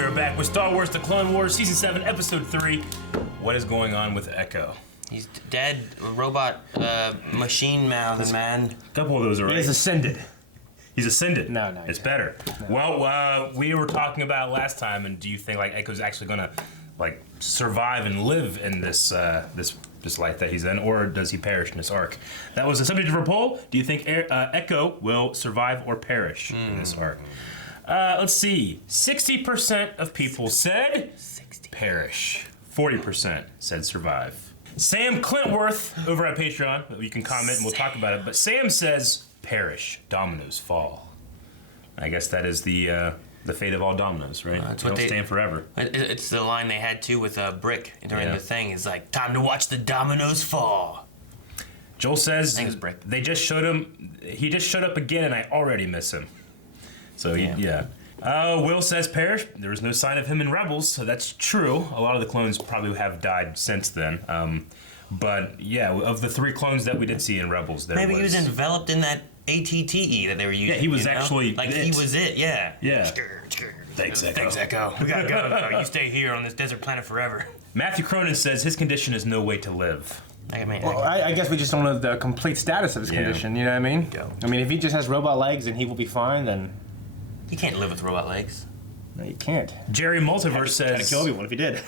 We're back with Star Wars: The Clone Wars, Season 7, Episode 3. What is going on with Echo? He's dead, robot, machine mouth, man. A couple of those are right. He's ascended. He's ascended. No. It's better. No. Well, we were talking about it last time, and do you think like Echo's actually gonna like survive and live in this this life that he's in, or does he perish in this arc? That was the subject of our poll. Do you think Echo will survive or perish in this arc? Let's see. 60% of people said perish. 40% said survive. Sam Clintworth over at Patreon. You can comment and we'll talk about it. But Sam says perish. Dominoes fall. I guess that is the fate of all dominoes, right? They don't stand forever. It's the line they had too with Brick during the thing. It's like, time to watch the dominoes fall. Joel says Brick. They just showed him. He just showed up again, and I already miss him. So yeah. Will says perish. There was no sign of him in Rebels, so that's true. A lot of the clones probably have died since then. But yeah, of the 3 clones that we did see in Rebels, Maybe he was enveloped in that ATTE that they were using. Yeah, he was actually like he was it. Yeah. Thanks, Echo. Thanks, Echo. We gotta go. You stay here on this desert planet forever. Matthew Cronin says his condition is no way to live. I guess we just don't know the complete status of his condition. You know what I mean? I mean, if he just has robot legs and he will be fine, then he can't live with robot legs. No, you can't. Jerry Multiverse says. Try to kill everyone if he did.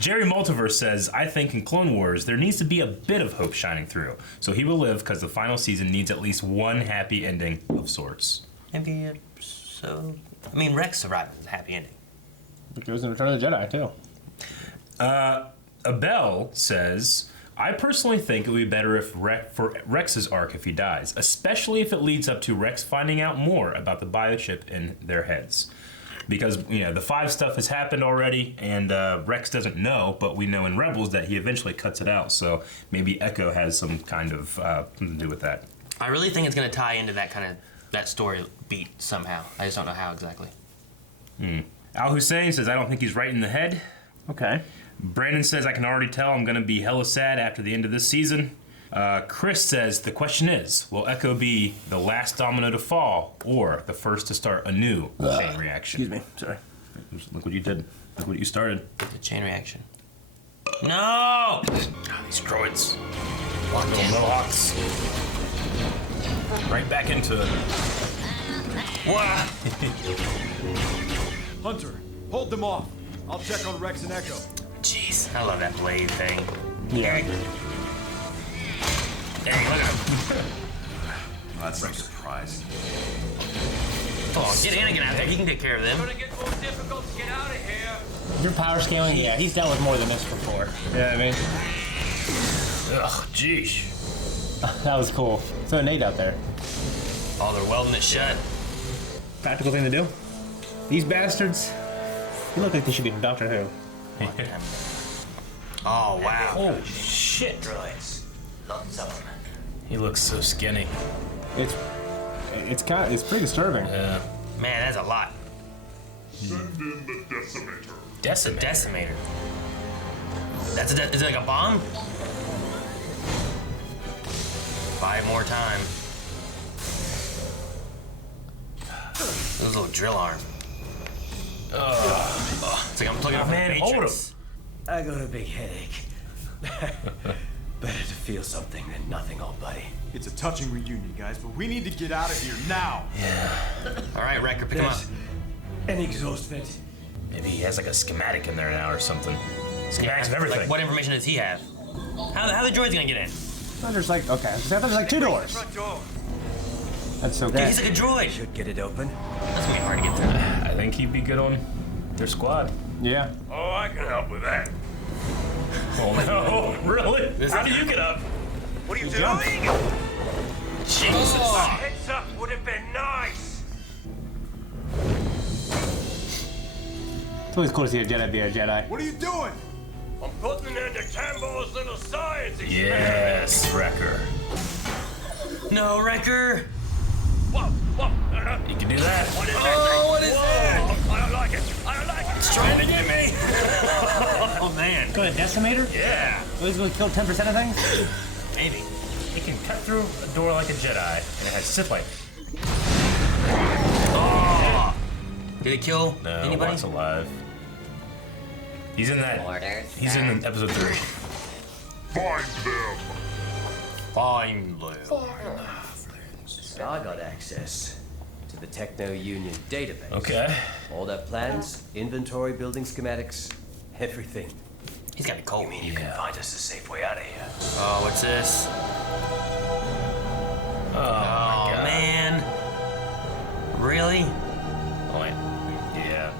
Jerry Multiverse says, I think in Clone Wars, there needs to be a bit of hope shining through. So he will live because the final season needs at least one happy ending of sorts. Maybe so. I mean, Rex survived with a happy ending. It goes in Return of the Jedi, too. Abel says, I personally think it would be better if for Rex's arc if he dies, especially if it leads up to Rex finding out more about the biochip in their heads. Because, the 5 stuff has happened already, and Rex doesn't know, but we know in Rebels that he eventually cuts it out, so maybe Echo has some kind of something to do with that. I really think it's going to tie into that story beat somehow. I just don't know how exactly. Al Hussein says, I don't think he's right in the head. Okay. Brandon says, I can already tell I'm going to be hella sad after the end of this season. Chris says, the question is, will Echo be the last domino to fall or the first to start a new chain reaction? Excuse me, sorry. Look what you did. Look what you started. The chain reaction. No! These droids. Little Mohawks. Right back into it. Wow. Hunter, hold them off. I'll check on Rex and Echo. Jeez, I love that blade thing. Yeah. Dang, look at him. Well, that's so surprising. Oh, get Anakin out there. He can take care of them. It's gonna get more difficult to get out of here. Your power scaling, yeah, he's dealt with more than this before. You know what I mean? Ugh, jeez. That was cool. So Nate out there. Oh, they're welding it shut. Practical thing to do. These bastards, they look like they should be from Doctor Who. Oh, wow. Oh, shit. Droids. Lots of them. He looks so skinny. It's pretty disturbing. Yeah. Man, that's a lot. Send in the decimator. Decimator. Is it like a bomb? 5 more time. This little drill arm. It's like I'm plugging off the Matrix. I got a big headache. Better to feel something than nothing, old buddy. It's a touching reunion, guys, but we need to get out of here now. Yeah. All right, Wrecker, pick him up. An exhaust vent. Maybe he has like a schematic in there now or something. Schematics of everything. Like, what information does he have? How the droid's gonna get in? There's like, okay, there's like 2 doors. Front door. That's so Dude, good. he's like a droid. Should get it open. That's gonna be hard to get through. I think he'd be good on their squad. Yeah. Oh, I can help with that. Oh no, really? How do you get up? What are you doing? Jesus. A heads up would have been nice. It's always cool to see a Jedi be a Jedi. What are you doing? I'm putting an end to Tambo's little science experiment. Yes, Wrecker. No, Wrecker. Whoa. You can do that. What is What is that? I don't like it. It's trying to get me. Oh, man. Go ahead, Decimator? Yeah. He's going to kill 10% of things? Maybe. It can cut through a door like a Jedi, and it has Sith light. Oh. Did it kill No, anybody? Watt's alive. He's in that. He's in episode 3. Find them. Fine, Blue. I got access to the Techno Union database. Okay. All their plans, inventory, building schematics, everything. He's got a cold. You can find us a safe way out of here. Oh, what's this? Oh, my God. Man. Really? Oh, wait. Yeah.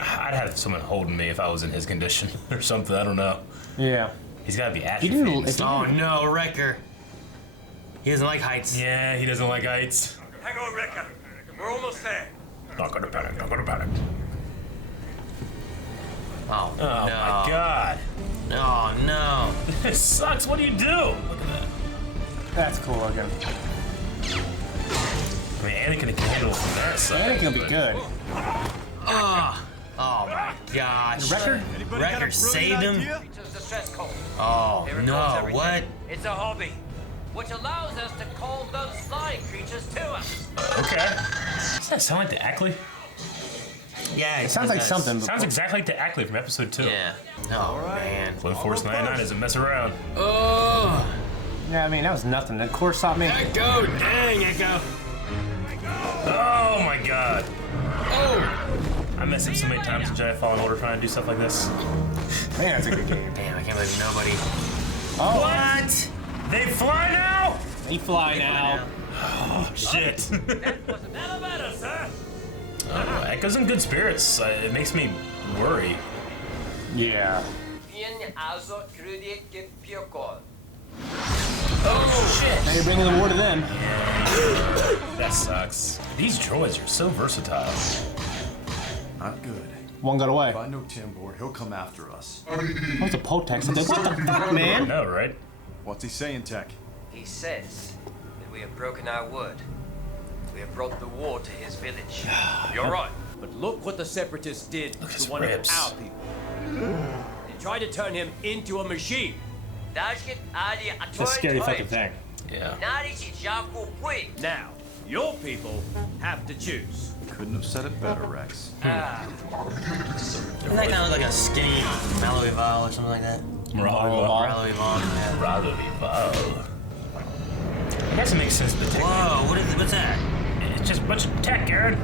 I'd have someone holding me if I was in his condition or something. I don't know. Yeah. He's got to be He atrophied. didn't. Oh no, Wrecker. He doesn't like heights. Yeah, he doesn't like heights. Hang on, Wrecker. We're almost there. Not gonna panic. Not gonna panic. Oh, Oh no. my God. Oh no. This sucks. What do you do? Look at that. That's cool again. I mean, Anakin can handle that side. Anakin will be good. Oh my gosh. Wrecker? Anybody got a Wrecker saved him. idea? It's the stress code. Oh no, what? It's a hobby, which allows us to call those flying creatures to us. Okay. Does that sound like the Ackley? Yeah, It sounds like something. Sounds exactly like the Ackley from episode 2. Yeah. Oh man. Clone Force 99 doesn't mess around. Oh. Yeah, I mean, that was nothing. The core stopped me. Echo, dang Echo. Oh my God. Oh. I messed up so many times in Jedi Fallen Order trying to do stuff like this. Man, that's a good game. Damn, I can't believe nobody. Oh, What? They fly now? they fly now. Oh, shit. That was an elevator, sir. Echo's in good spirits. It makes me worry. Yeah. Oh, shit. Now you're bringing the war to them. That sucks. These droids are so versatile. Not good. One got away. If I know Timbor, he'll come after us. That was a Potex. What the fuck, man? No, right? What's he saying, Tech? He says that we have broken our word. We have brought the war to his village. You're right. But look what the Separatists did Look at his to one ribs. of our people. They tried to turn him into a machine. That's a scary fucking thing. Yeah. Now, your people have to choose. Couldn't have said it better, Rex. Doesn't that kind of look like a skinny Mallow Eval or something like that? Mallow Eval. Yeah. Bravo, Evo. I guess it makes sense, but Whoa, what's that? it's just a bunch of tech, Aaron.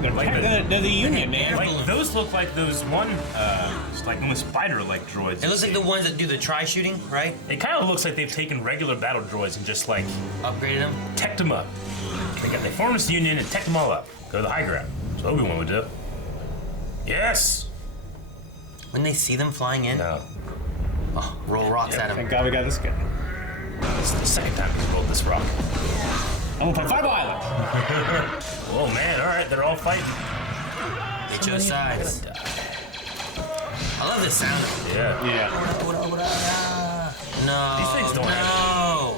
They're the Union, man. Like, those look like those one, it's like almost spider-like droids. It looks like the ones that do the tri-shooting, right? It kind of looks like they've taken regular battle droids and just like Upgraded them. teched them up. They formed this union and teched them all up. Go to the high ground. That's what Obi-Wan would do. Yes. When they see them flying in, No. oh, roll rocks at them. Thank God we got this guy. This is the second time he's rolled this rock. I'm gonna play Fireball Island. Oh man! All right, they're all fighting. They chose sides. I love this sound. Yeah. Yeah. No. These things don't no.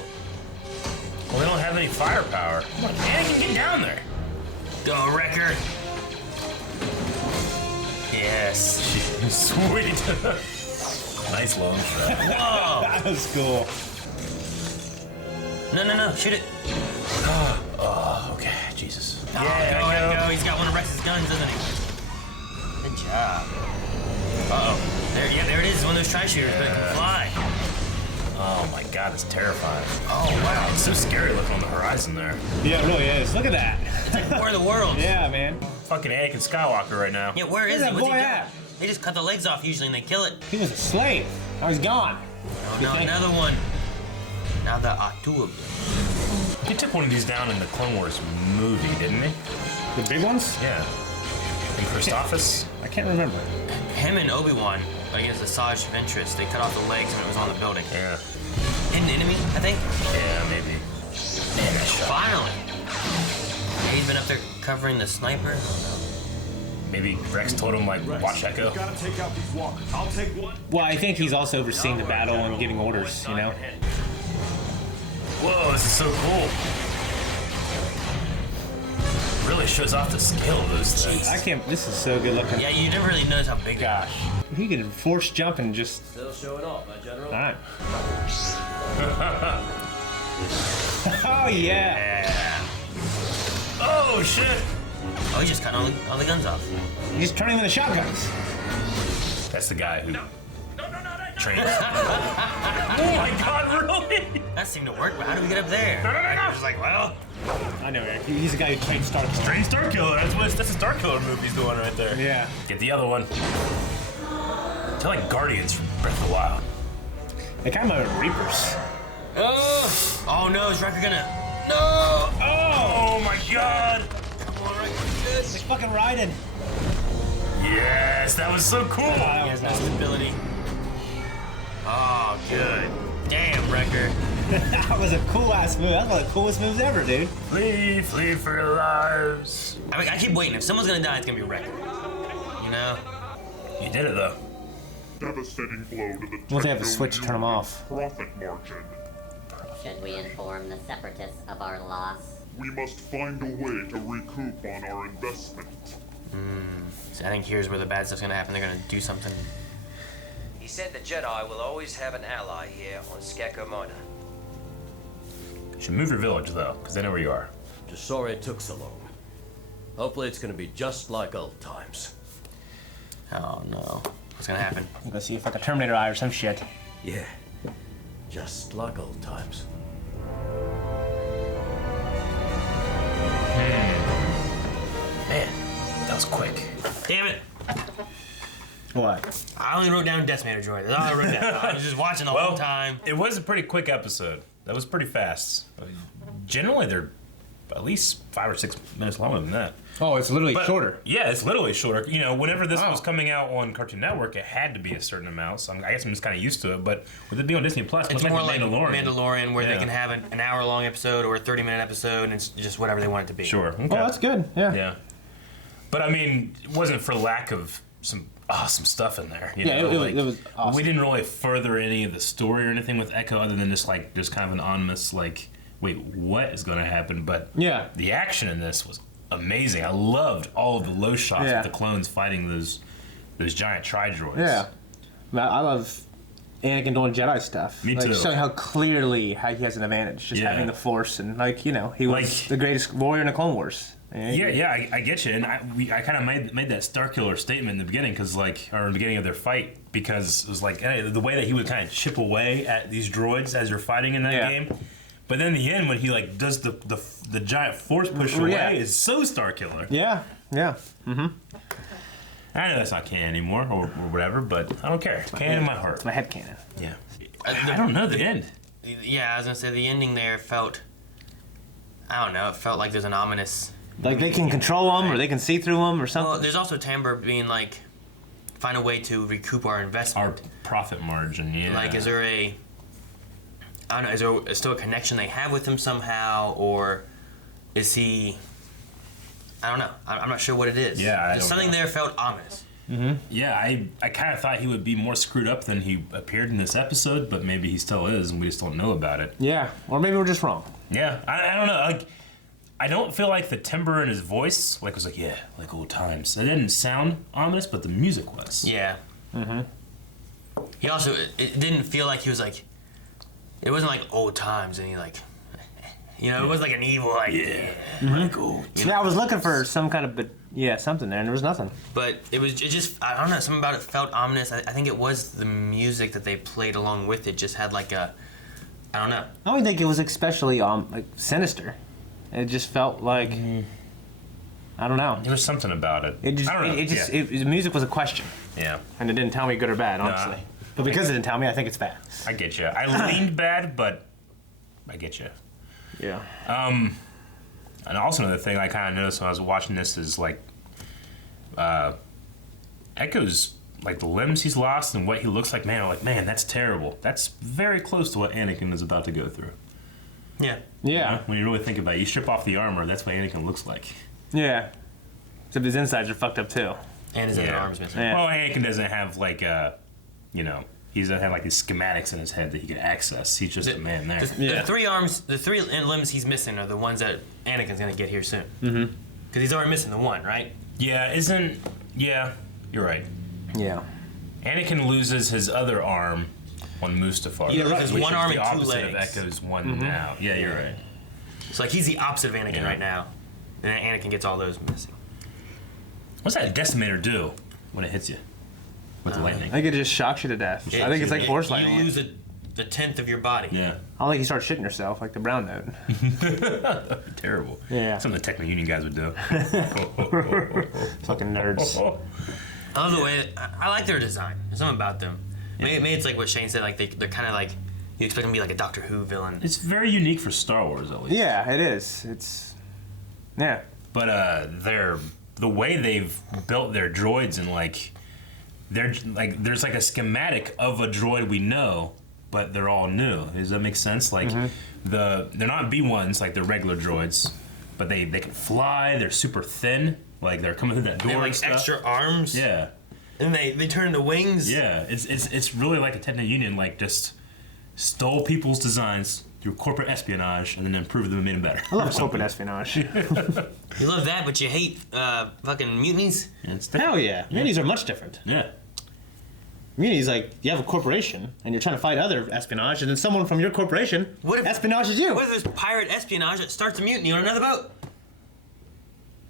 Well, they don't have any firepower. Come on, Anakin, get down there. Go, Wrecker. Yes. Sweet. Nice long shot. Whoa. That was cool. No. Shoot it. Oh, okay. Jesus. Oh, go. He's got one of Rex's guns, doesn't he? Good job. Uh-oh. There it is. One of those tri-shooters, but it can fly. Oh my God, it's terrifying. Oh, wow. It's so scary looking on the horizon there. Yeah, it really is. Look at that. It's like War of the Worlds. Yeah, man. Fucking Anakin Skywalker right now. Yeah, where is Where's he? that What's he boy doing? at? They just cut the legs off usually and they kill it. He was a slave. Now he's gone. Oh, no, another one. Now the two of them. He took one of these down in the Clone Wars movie, didn't he? The big ones? Yeah. And Christophus? I can't remember. Him and Obi-Wan against the Saj Ventress, they cut off the legs when it was on the building. Yeah. Hidden enemy, I think? Yeah, maybe. Man, that shot. Finally! Yeah, he's been up there covering the sniper. Maybe Rex told him, like, watch Echo. Gotta take out these walkers. I'll take one. Well, I think he's also overseeing the battle and giving orders, you know? Whoa, this is so cool. Really shows off the scale of those things. I can't. This is so good looking. Yeah, you didn't really notice how big they are. Gosh. He could force jump and just. Still showing off, my general. Alright. Oh, yeah. Oh, shit. Oh, he's just cutting all the guns off. He's just turning into shotguns. That's the guy who trained. Oh my God, really? That seemed to work, but how do we get up there? I was just like, well, I know, Eric. He's the guy who trained Starkiller. Train Starkiller. That's a Starkiller movie he's doing right there. Yeah. Get the other one. They're like Guardians from Breath of the Wild. They kind of like Reapers. oh no, is Wrecker gonna? No! Oh my God! Come on, Wrecker, good. He's fucking riding. Yes, that was so cool. He has no stability. Oh, good. Damn, Wrecker. That was a cool ass move. That's one of the coolest moves ever, dude. Flee for your lives. I mean, I keep waiting. If someone's gonna die, it's gonna be Wrecker. You know? You did it though. Devastating blow to the Once they have the switch, turn them off. profit margin. Should we inform the Separatists of our loss? We must find a way to recoup on our investment. So I think here's where the bad stuff's gonna happen. They're gonna do something. He said the Jedi will always have an ally here on Skeko Minor. You should move your village though, because they know where you are. Just sorry it took so long. Hopefully it's gonna be just like old times. Oh no. What's gonna happen? I'm gonna see if like a Terminator eye or some shit. Yeah, just like old times. Man, that was quick. Damn it! What? I only wrote down Decimator Droid. That's all I wrote down. I was just watching the whole time. It was a pretty quick episode. That was pretty fast. Generally, they're at least 5 or 6 minutes longer than that. Oh, it's literally But, shorter. Yeah, it's literally shorter. You know, whenever this was coming out on Cartoon Network, it had to be a certain amount. So I guess I'm just kind of used to it. But with it being on Disney Plus, It's more like Mandalorian. Mandalorian, where they Yeah. can have an hour-long episode or a 30-minute episode, and it's just whatever they want it to be. Sure. Okay. Oh, that's good. Yeah. Yeah. But I mean, it wasn't for lack of some awesome stuff in there. You Yeah, know? it was awesome. We didn't really further any of the story or anything with Echo, other than just like there's kind of an ominous like, wait, what is going to happen? But Yeah. the action in this was amazing. I loved all of the low shots Yeah. with the clones fighting those giant tri-droids. Yeah. I love Anakin doing Jedi stuff. Me like, too. Showing how clearly how he has an advantage, just Yeah. having the Force, and like he was Like- the greatest warrior in the Clone Wars. Yeah, I get you, and I kind of made that Starkiller statement in the beginning, or in the beginning of their fight, because it was like the way that he would kind of chip away at these droids as you're fighting in that game, but then in the end when he like does the giant force push away is so Starkiller. Yeah, yeah. Mm-hmm. I know that's not canon anymore or whatever, but I don't care. It's canon in my heart. It's my head canon. Yeah. I don't know the end. Yeah, I was gonna say the ending there felt. I don't know. It felt like there's an ominous. Like they can control them, or they can see through them, or something. Well, there's also Timbre being like, find a way to recoup our investment. Our profit margin, yeah. Like, is there a? I don't know. Is there still a connection they have with him somehow, or is he? I don't know. I'm not sure what it is. Yeah, I Just don't something know. there felt ominous. Yeah, I kind of thought he would be more screwed up than he appeared in this episode, but maybe he still is, and we just don't know about it. Yeah, or maybe we're just wrong. Yeah, I don't know. Like, I don't feel like the timbre in his voice was like, yeah, like old times. It didn't sound ominous, but the music was. Yeah. Mm-hmm. He also, it didn't feel like he was like, it wasn't like old times, and he like, you know, it was like an evil like, Like old. Yeah, I was looking for some kind of, something there, and there was nothing. But it just, I don't know, something about it felt ominous. I think it was the music that they played along with it just had like a, I don't know. I don't think it was especially like sinister. It just felt like I don't know. There was something about it. It just, I don't know. the music was a question, yeah, and it didn't tell me good or bad, honestly. But because it didn't tell me, I think it's bad. I get you. I leaned bad, but I get you. Yeah. And also another thing I kind of noticed when I was watching this is like, Echo's like the limbs he's lost and what he looks like. Man, I'm like, man, that's terrible. That's very close to what Anakin is about to go through. Yeah. Yeah. You know, when you really think about it, you strip off the armor, that's what Anakin looks like. Yeah. Except his insides are fucked up too. And his other arm's missing. Yeah. Well, Anakin doesn't have like he doesn't have like these schematics in his head that he can access. He's just a man there. The three arms, the three limbs he's missing are the ones that Anakin's gonna get here soon. Mm-hmm. Because he's already missing the one, right? Yeah, you're right. Yeah. Anakin loses his other arm on Mustafar. He loses which one is arm the and two opposite legs. of Echo's one now. Yeah, you're right. So like he's the opposite of Anakin Yeah. right now, and then Anakin gets all those missing. What's that decimator do when it hits you with the lightning? I think it just shocks you to death. I think it's like force lightning. You lose the tenth of your body. Yeah. I don't think you start shitting yourself like the brown note. Terrible. Yeah. Something the Techno Union guys would do. Fucking nerds. I love the way I like their design. There's something about them. Maybe it's like what Shane said. Like they're kind of like you expect them to be like a Doctor Who villain. It's very unique for Star Wars, at least. Yeah, it is. It's yeah. But the way they've built their droids and like there's like a schematic of a droid we know, but they're all new. Does that make sense? Like they're not B1s like the regular droids, but they can fly. They're super thin. Like they're coming through that door. They have like and stuff. extra arms. Yeah. And they turn into wings. Yeah. It's really like a Techno Union like just stole people's designs through corporate espionage and then improved them and made them better. I love corporate espionage. You love that, but you hate fucking mutinies. Hell yeah. Mutinies are much different. Yeah. Mutinies like you have a corporation and you're trying to fight other espionage, and then someone from your corporation espionages you. What if there's pirate espionage that starts a mutiny on another boat?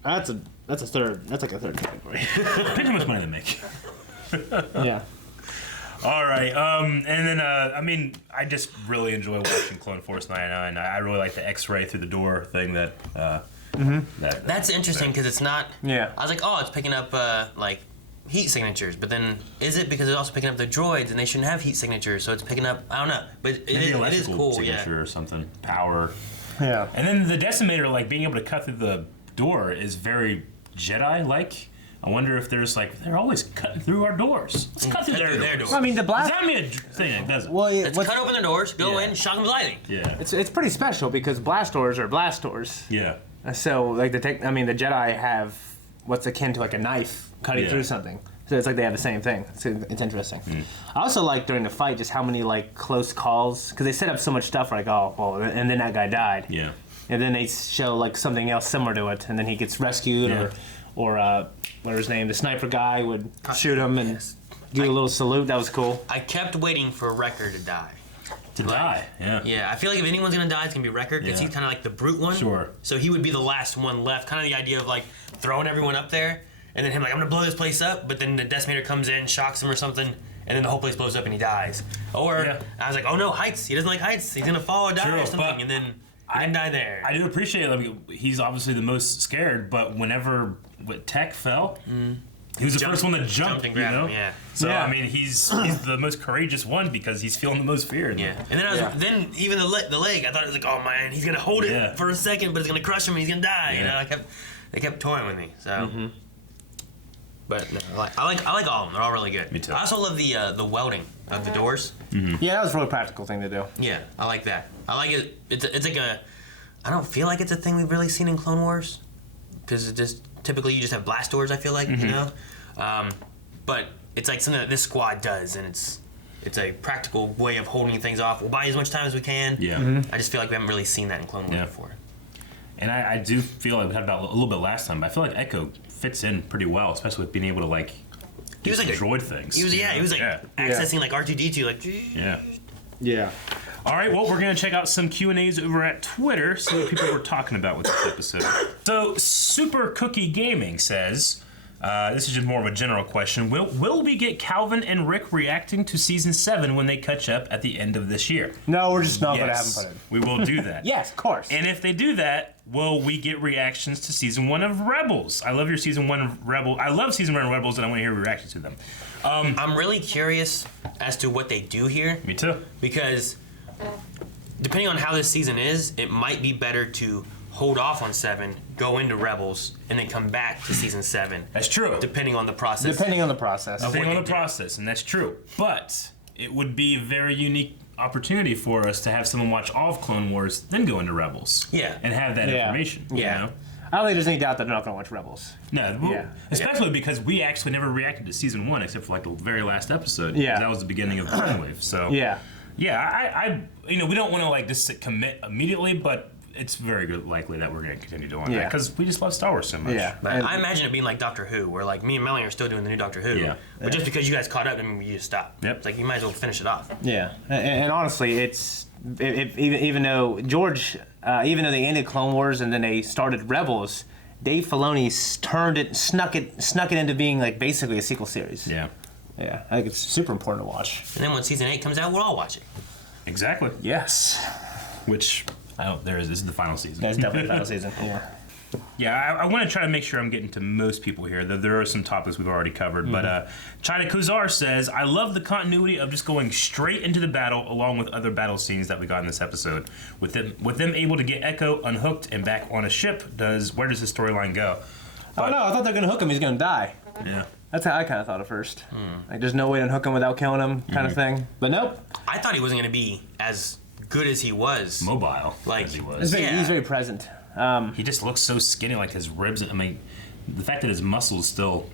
That's a third. That's like a third category. Depends how much money they make. Yeah. All right. And then I mean, I just really enjoy watching Clone Force 99. I really like the X-ray through the door thing that. That's interesting because it's not. Yeah. I was like, oh, it's picking up like heat signatures, but then is it because it's also picking up the droids and they shouldn't have heat signatures, so it's picking up. I don't know, but it is cool. Signature Yeah. or something. Power. Yeah. And then the decimator, like being able to cut through the door, is very Jedi-like. I wonder if there's like they're always cutting through our doors. Let's cut through their doors. I mean, the blast. Does that mean a thing? It doesn't. Well, Let's cut open their doors, go in, shock them with lightning. Yeah. It's pretty special because blast doors are blast doors. Yeah. So like the Jedi have what's akin to like a knife cutting through something. So it's like they have the same thing. It's interesting. I also like during the fight just how many like close calls, because they set up so much stuff like and then that guy died. Yeah. And then they show like something else similar to it, and then he gets rescued, or what's his name, the sniper guy would shoot him and do a little salute. That was cool. I kept waiting for Wrecker to die. Yeah. Yeah, I feel like if anyone's gonna die, it's gonna be Wrecker because he's kind of like the brute one. Sure. So he would be the last one left. Kind of the idea of like throwing everyone up there, and then him like I'm gonna blow this place up, but then the decimator comes in, shocks him or something, and then the whole place blows up and he dies. Or I was like, oh no, heights. He doesn't like heights. He's gonna fall or die or something, and then he didn't die there. I do appreciate it. I mean, he's obviously the most scared, but whenever Tech fell, he was the first one that jumped and grabbed him. So I mean, he's the most courageous one because he's feeling the most fear. Yeah, and then then even the leg, I thought it was like, oh man, he's gonna hold it for a second, but it's gonna crush him and he's gonna die. You know, they kept toying with me. So, but no, I like all of them. They're all really good. Me too. I also love the welding of the doors. Yeah, that was a really practical thing to do. Yeah, I like that. I like it. It's like I don't feel like it's a thing we've really seen in Clone Wars, because it just typically you just have blast doors. I feel like you know, but it's like something that this squad does, and it's a practical way of holding things off. We'll buy as much time as we can. Yeah. I just feel like we haven't really seen that in Clone Wars before. And I do feel like we had about a little bit last time, but I feel like Echo fits in pretty well, especially with being able to like do some droid things. He was accessing like R2D2 like. Yeah. All right, well, we're going to check out some Q&As over at Twitter, see what people were talking about with this episode. So, Super Cookie Gaming says, this is just more of a general question, will we get Calvin and Rick reacting to Season 7 when they catch up at the end of this year? No, we're just not going to have them put it. We will do that. Yes, of course. And if they do that, will we get reactions to Season 1 of Rebels? I love your Season 1 of Rebels. I love Season 1 of Rebels, and I want to hear reactions to them. I'm really curious as to what they do here. Me too. Because depending on how this season is, it might be better to hold off on 7, go into Rebels, and then come back to Season 7. That's true. Depending on the process. Depending on the process, and that's true. But it would be a very unique opportunity for us to have someone watch all of Clone Wars, then go into Rebels. Yeah. And have that information. Yeah. You know? I don't think there's any doubt that they're not going to watch Rebels. No, especially because we actually never reacted to Season 1 except for like the very last episode. Yeah. That was the beginning of the Brainwave. So yeah, I we don't want to like just commit immediately, but it's very good likely that we're going to continue doing that because we just love Star Wars so much. Yeah, but I imagine it being like Doctor Who, where like me and Melanie are still doing the new Doctor Who. Yeah. But just because you guys caught up, I mean, you just stop. Yep. It's like you might as well finish it off. Yeah, and honestly, even though George, even though they ended Clone Wars and then they started Rebels, Dave Filoni snuck it into being like basically a sequel series. Yeah. Yeah, I think it's super important to watch. And then when season 8 comes out, we'll all watch it. Exactly. Yes. Which, this is the final season. That's definitely the final season. Yeah. Yeah, I want to try to make sure I'm getting to most people here. There are some topics we've already covered, but China Kuzar says, I love the continuity of just going straight into the battle along with other battle scenes that we got in this episode. With them able to get Echo unhooked and back on a ship, where does the storyline go? Oh no, I thought they're going to hook him, he's going to die. Yeah. That's how I kind of thought at first. Like, there's no way to unhook him without killing him, kind of thing. But nope. I thought he wasn't going to be as good as he was. Mobile, like as he was. He's very present. He just looks so skinny, like his ribs. I mean, the fact that his muscles still.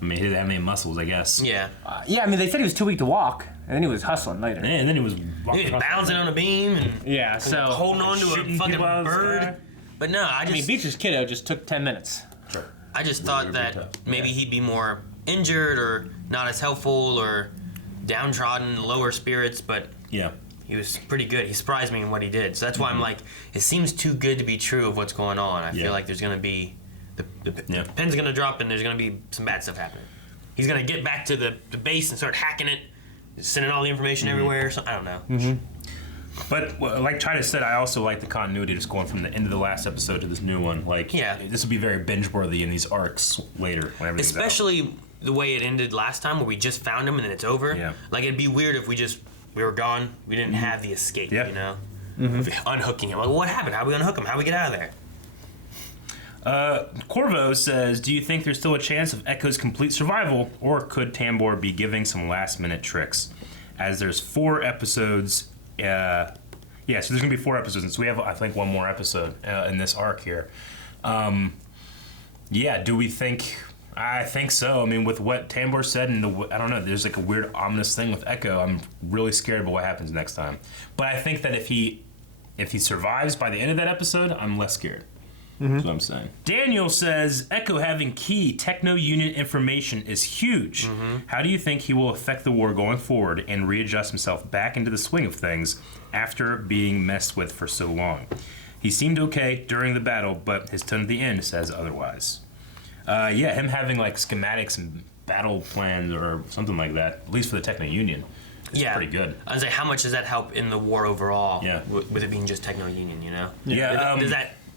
I mean, he didn't have any muscles, I guess. Yeah. Yeah, I mean, they said he was too weak to walk, and then he was hustling later. Yeah, and then he was He was bouncing on a beam and Yeah, so holding on to a fucking bird. But no, I mean, Beatrice Kiddo just took 10 minutes. I just thought that maybe he'd be more injured or not as helpful or downtrodden, lower spirits, but yeah, he was pretty good. He surprised me in what he did. So that's why I'm like, it seems too good to be true of what's going on. I feel like there's going to be, the pen's going to drop and there's going to be some bad stuff happening. He's going to get back to the base and start hacking it, sending all the information everywhere or something. I don't know. But like China said, I also like the continuity just going from the end of the last episode to this new one. Like, this will be very binge-worthy in these arcs later. When especially the way it ended last time, where we just found him and then it's over. Yeah. Like, it'd be weird if we were gone. We didn't have the escape, you know? Unhooking him. Like, what happened? How do we unhook him? How do we get out of there? Corvo says, do you think there's still a chance of Echo's complete survival, or could Tambor be giving some last-minute tricks? As there's 4 episodes... so there's going to be 4 episodes, and so we have, I think, 1 more episode in this arc here. Do we think... I think so. I mean, with what Tambor said, and I don't know, there's like a weird ominous thing with Echo. I'm really scared about what happens next time. But I think that if he survives by the end of that episode, I'm less scared. That's what I'm saying. Daniel says, Echo having key Techno-Union information is huge. How do you think he will affect the war going forward and readjust himself back into the swing of things after being messed with for so long? He seemed okay during the battle, but his tone at the end says otherwise. Him having like schematics and battle plans or something like that, at least for the Techno-Union, is pretty good. I was like, how much does that help in the war overall? Yeah. With it being just Techno-Union, you know? Yeah.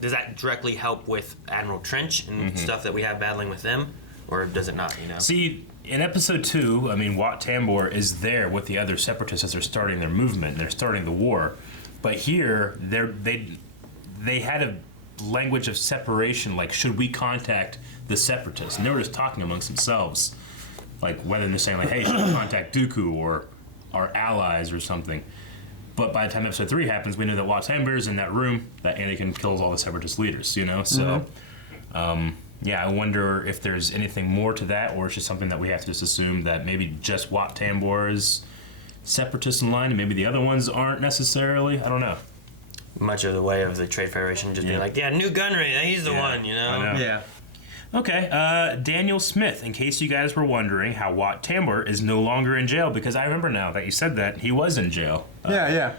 Does that directly help with Admiral Trench and stuff that we have battling with them, or does it not? You know. See, in episode 2, I mean, Wat Tambor is there with the other separatists as they're starting their movement. They're starting the war, but here they had a language of separation. Like, should we contact the separatists? And they were just talking amongst themselves, like whether they're saying like, hey, should we contact Dooku or our allies or something. But by the time episode 3 happens, we know that Wat Tambor is in that room, that Anakin kills all the separatist leaders, you know? So, I wonder if there's anything more to that, or it's just something that we have to just assume that maybe just Wat Tambor is separatist in line, and maybe the other ones aren't necessarily. I don't know. Much of the way of the Trade Federation just being like, new gunnery, he's the one, you know? I know. Yeah. Okay, Daniel Smith, in case you guys were wondering how Wat Tambor is no longer in jail, because I remember now that you said that, he was in jail. At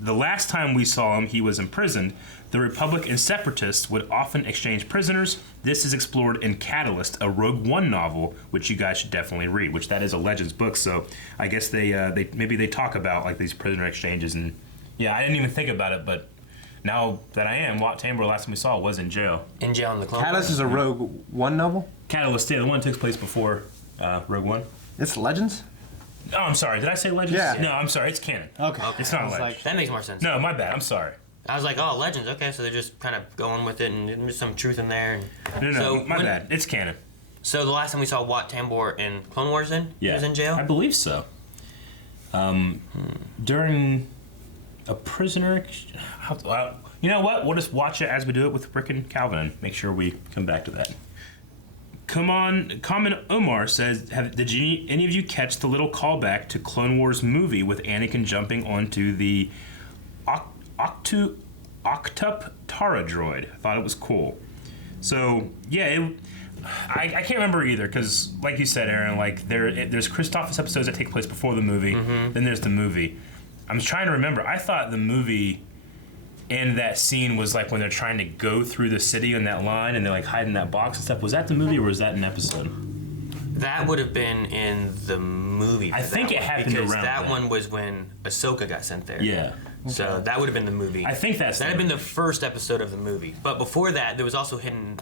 the last time we saw him, he was imprisoned. The Republic and Separatists would often exchange prisoners. This is explored in Catalyst, a Rogue One novel, which you guys should definitely read, which that is a Legends book, so I guess they maybe they talk about like these prisoner exchanges, and I didn't even think about it, but now that I am, Wat Tambor, last time we saw, was in jail. In jail in the Clone Catalyst is a Rogue One novel? Catalyst, the one that takes place before Rogue One. It's Legends? Oh, I'm sorry. Did I say Legends? Yeah. No, I'm sorry. It's canon. Okay. It's not Legends. Like, that makes more sense. No, my bad. I'm sorry. I was like, oh, Legends. Okay, so they're just kind of going with it, and there's some truth in there. No, so my bad. It's canon. So the last time we saw Wat Tambor in Clone Wars, then he was in jail. I believe so. During a prisoner. You know what? We'll just watch it as we do it with Rick and Calvin and make sure we come back to that. Common Omar says, did any of you catch the little callback to Clone Wars movie with Anakin jumping onto the Octup Tara droid? I thought it was cool. So, I can't remember either, because like you said, Aaron, like there's Christoph's episodes that take place before the movie, then there's the movie. I'm trying to remember. I thought the movie And that scene was like when they're trying to go through the city in that line and they're like hiding in that box and stuff. Was that the movie or was that an episode? That would have been in the movie. I think it happened because around that then. one was when Ahsoka got sent there. Yeah. So that would have been the movie. I think that had been the first episode of the movie. But before that, there was also Hidden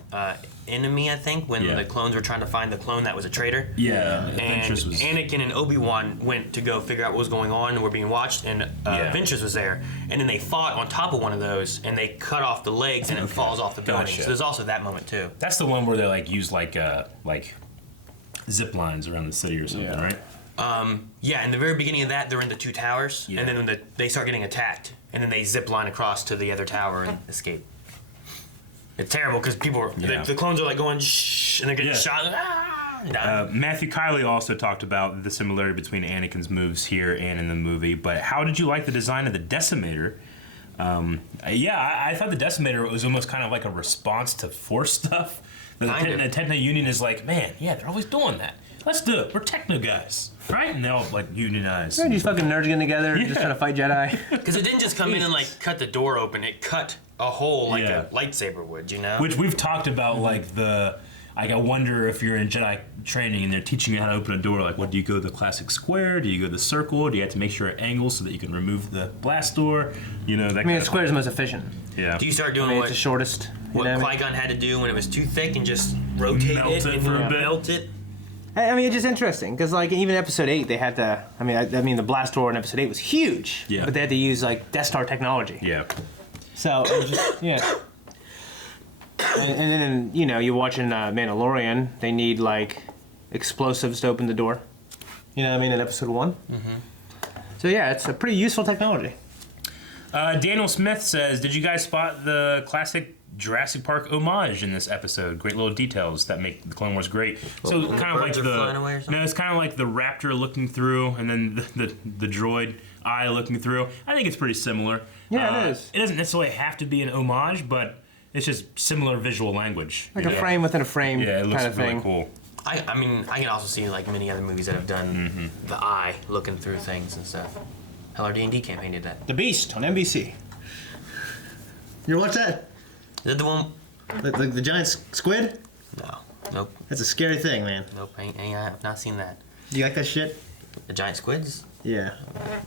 Enemy, I think, when the clones were trying to find the clone that was a traitor. Yeah. And Ventress was... Anakin and Obi-Wan went to go figure out what was going on and were being watched, and Ventress was there. And then they fought on top of one of those, and they cut off the legs, and it falls off the building. Gotcha. So there's also that moment, too. That's the one where they like use like zip lines around the city or something, right? Yeah, in the very beginning of that, they're in the two towers, Yeah. and then when they start getting attacked, and then they zip line across to the other tower and escape. It's terrible because people are, the clones are like going shh, and they're getting shot. Ah! Matthew Kiley also talked about the similarity between Anakin's moves here and in the movie, but how did you like the design of the Decimator? I thought the Decimator was almost kind of like a response to Force stuff. The Techno Union is like, man, yeah, they're always doing that. Let's do it. We're Techno guys, right? And they all like unionize. These fucking nerds getting together, just trying to fight Jedi. Because it didn't just come in and like cut the door open; it cut a hole like a lightsaber would, you know. Which we've talked about, like the. Like, I wonder if you're in Jedi training and they're teaching you how to open a door. Like, what do you go the classic square? Do you go the circle? Do you have to make sure it angles so that you can remove the blast door? You know, that. I mean, the square is the most efficient. Yeah. Do you start doing it's the shortest? What Qui-Gon had to do when it was too thick and just rotate Melt it and for a bit. melt it? I mean, it's just interesting because, like, even Episode 8, they had to. I mean, the blast door in Episode 8 was huge. Yeah. But they had to use like Death Star technology. Yeah. So it was just And then you're watching Mandalorian. They need like explosives to open the door. You know what I mean? In Episode 1. Mm-hmm. So yeah, it's a pretty useful technology. Daniel Smith says, "Did you guys spot the classic Jurassic Park homage in this episode? Great little details that make the Clone Wars great." So kind of like it's kind of like the raptor looking through, and then the droid eye looking through. I think it's pretty similar. Yeah, it is. It doesn't necessarily have to be an homage, but it's just similar visual language. Like a frame within a frame. Yeah, it looks kind of really thing. cool. I mean, I can also see like many other movies that have done the eye looking through things and stuff. Hell, our D&D campaign did that. The Beast on NBC. You watch that? Is that the one? The giant squid? No. Nope. That's a scary thing, man. Nope. I have not seen that. Do you like that shit? The giant squids? Yeah.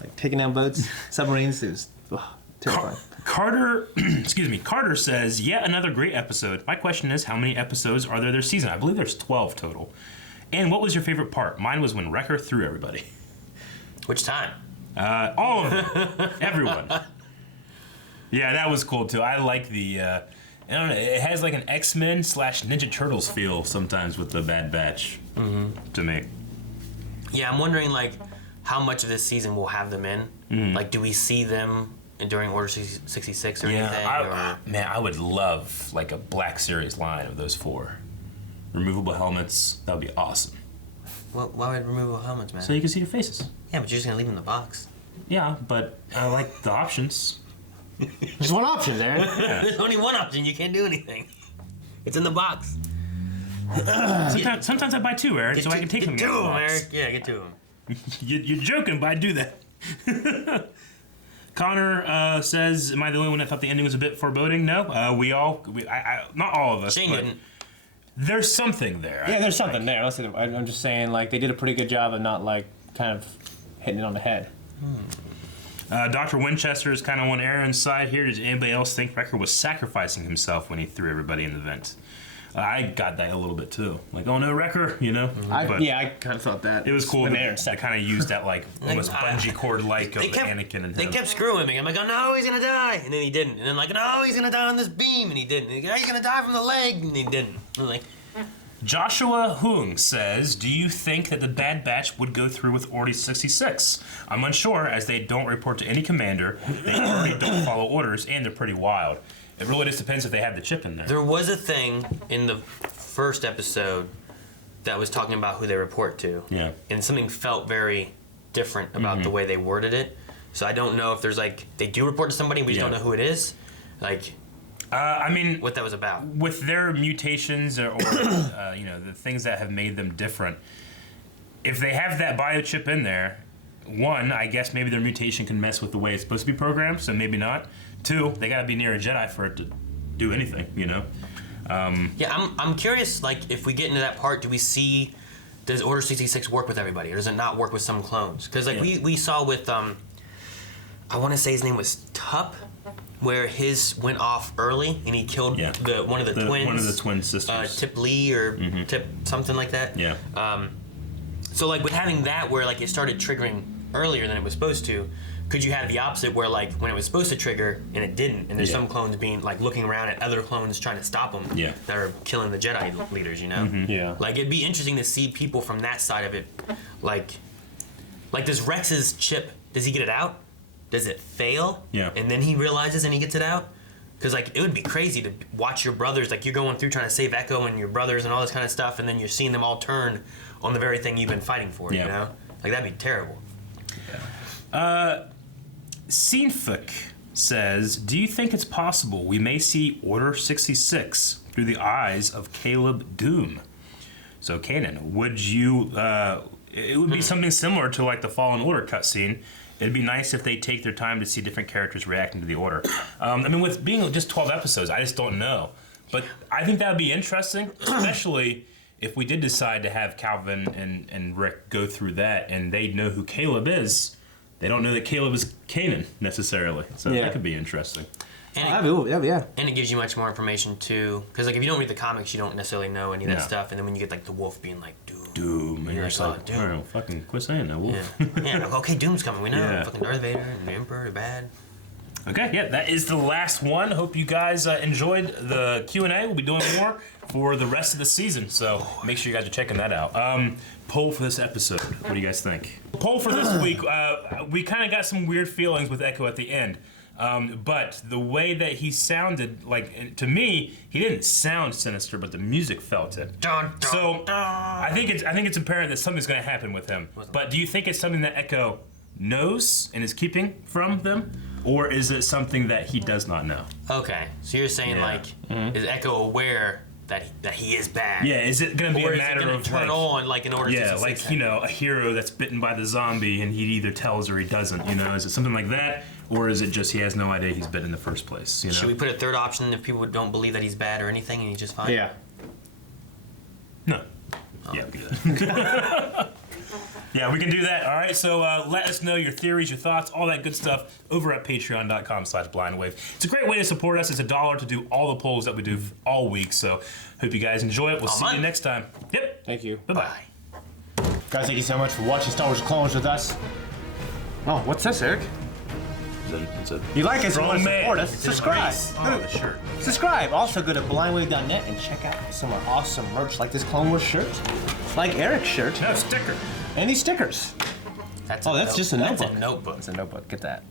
Like taking down boats, submarines. It was terrifying. Carter says, yet another great episode. My question is, how many episodes are there this season? I believe there's 12 total. And what was your favorite part? Mine was when Wrecker threw everybody. Which time? All of them. Everyone. Yeah, that was cool too. I like the, I don't know, it has like an X-Men / Ninja Turtles feel sometimes with the Bad Batch to me. Yeah, I'm wondering like how much of this season we'll have them in. Like, do we see them during Order 66 or anything? Man, I would love like a Black Series line of those 4. Removable helmets, that would be awesome. Well, why would removable helmets matter? So you can see your faces. Yeah, but you're just gonna leave them in the box. Yeah, but I like the options. There's one option there. Yeah. There's only one option. You can't do anything. It's in the box. Sometimes I buy 2, Eric, so I can take them. Get 2 of them, Eric. Yeah, get 2 of them. You're joking, but I do that. Connor says, "Am I the only one that thought the ending was a bit foreboding?" No, not all of us. Shane didn't. There's something there. Yeah, there's something there. Listen, I'm just saying, like, they did a pretty good job of not, like, kind of hitting it on the head. Dr. Winchester is kind of on Aaron's side here. Does anybody else think Wrecker was sacrificing himself when he threw everybody in the vent? I got that a little bit too. Like, oh no, Wrecker, you know? I kind of thought that. It was cool when that Aaron they said kind of used that, like, almost bungee cord-like of Anakin and him. They kept screwing me. I'm like, oh no, he's gonna die. And then he didn't. And then like, no, he's gonna die on this beam. And he didn't. And he's gonna die from the leg. And he didn't. I'm like, Joshua Hung says, do you think that the Bad Batch would go through with Order 66? I'm unsure, as they don't report to any commander, they already don't follow orders, and they're pretty wild. It really just depends if they have the chip in there. There was a thing in the first episode that was talking about who they report to. Yeah. And something felt very different about the way they worded it. So I don't know if there's like, they do report to somebody, we just don't know who it is. Like, I mean, what that was about. With their mutations or you know, the things that have made them different, if they have that biochip in there, one, I guess maybe their mutation can mess with the way it's supposed to be programmed, so maybe not. 2, they gotta be near a Jedi for it to do anything, you know? Yeah, I'm curious, like, if we get into that part, does Order 66 work with everybody, or does it not work with some clones? Because, like, we saw with, I want to say his name was Tup, where his went off early, and he killed one of the twins. One of the twin sisters. Tip Lee, or Tip something like that. Yeah. So, like, with having that where, like, it started triggering earlier than it was supposed to, could you have the opposite where, like, when it was supposed to trigger and it didn't, and there's some clones being, like, looking around at other clones trying to stop them that are killing the Jedi leaders, you know? Yeah. Like, it'd be interesting to see people from that side of it. Like does Rex's chip, does he get it out? Does it fail? Yeah. And then he realizes and he gets it out? Because, like, it would be crazy to watch your brothers, like, you're going through trying to save Echo and your brothers and all this kind of stuff, and then you're seeing them all turn on the very thing you've been fighting for, you know? Like, that'd be terrible. Scenefik says, do you think it's possible we may see Order 66 through the eyes of Caleb Doom? So, Kanan, would you... it would be something similar to, like, the Fallen Order cutscene. It'd be nice if they take their time to see different characters reacting to the Order. I mean, with being just 12 episodes, I just don't know. But I think that would be interesting, especially if we did decide to have Calvin and Rick go through that, and they know who Caleb is. They don't know that Caleb is Kanan, necessarily. So that could be interesting. And it gives you much more information, too. Because, like, if you don't read the comics, you don't necessarily know any of that stuff. And then when you get, like, the wolf being like, Doom. And you're just like, Doom. oh, fucking quit saying that, wolf. Yeah, like, okay, Doom's coming. We know. Fucking Darth Vader and the Emperor are bad. Okay, yeah, that is the last one. Hope you guys enjoyed the Q&A. We'll be doing more for the rest of the season, so make sure you guys are checking that out. Poll for this episode. What do you guys think? Poll for this week. We kind of got some weird feelings with Echo at the end. But the way that he sounded, like, to me, he didn't sound sinister, but the music felt it. So I think it's apparent that something's going to happen with him. But do you think it's something that Echo knows and is keeping from them? Or is it something that he does not know? Okay, so you're saying, is Echo aware that he is bad? Yeah, is it going to be a matter of turn on, like, in order to like, you know, a hero that's bitten by the zombie and he either tells or he doesn't, you know? Is it something like that? Or is it just he has no idea he's bitten in the first place, you know? Should we put a third option if people don't believe that he's bad or anything and he's just fine? Yeah. No. Oh. Yeah, we can do that. Yeah, we can do that. All right, so let us know your theories, your thoughts, all that good stuff over at patreon.com/blindwave. It's a great way to support us. It's $1 to do all the polls that we do all week, so hope you guys enjoy it. We'll see you next time. Yep. Thank you. Bye-bye. Guys, thank you so much for watching Star Wars Clone Wars with us. Oh, what's this, Eric? It's a you like us, you want to support us, subscribe. Oh, the shirt. Subscribe. Also, go to blindwave.net and check out some of our awesome merch, like this Clone Wars shirt, like Eric's shirt. No, sticker. And these stickers. That's just a notebook. That's a notebook. It's a notebook. Get that.